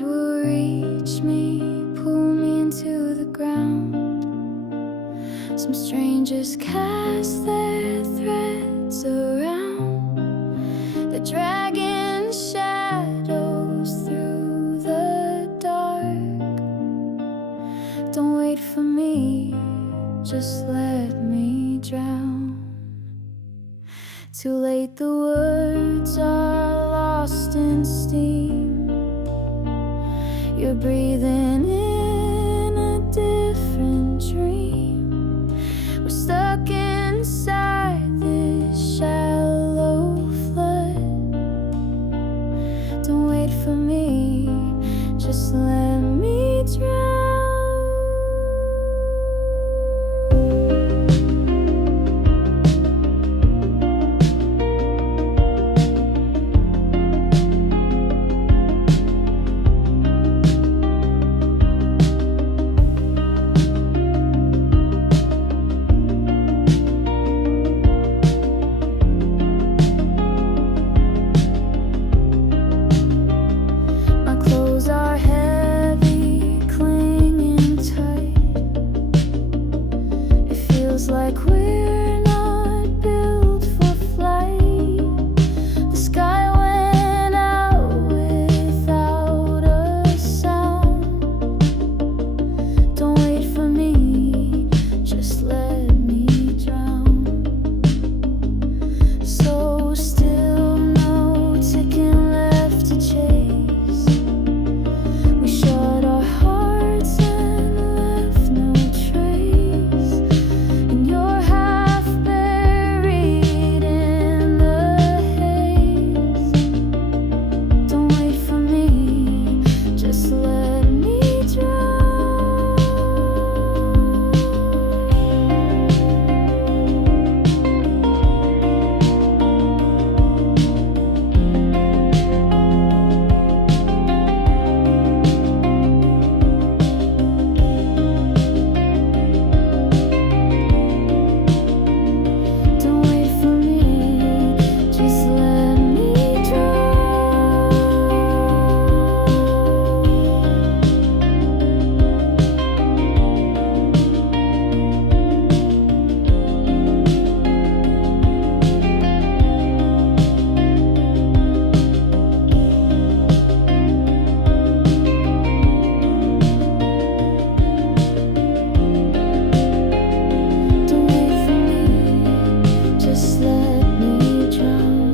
tide will reach me, pull me into the ground. Some strangers cast their threads around, the dragon shadows through the dark. Don't wait for me, just let me drown. Too late, the words are lost in steam. You're breathing in a different dream. We're stuck inside this shallow flood. Don't wait for me, just let me drown. Like we're not built for flight. The sky went out without a sound. Don't wait for me, just let me drown. So still, no ticking left to chase. We shut our hearts and left no trace. You're half buried in the haze. Don't wait for me, just let me drown. Just let me drown.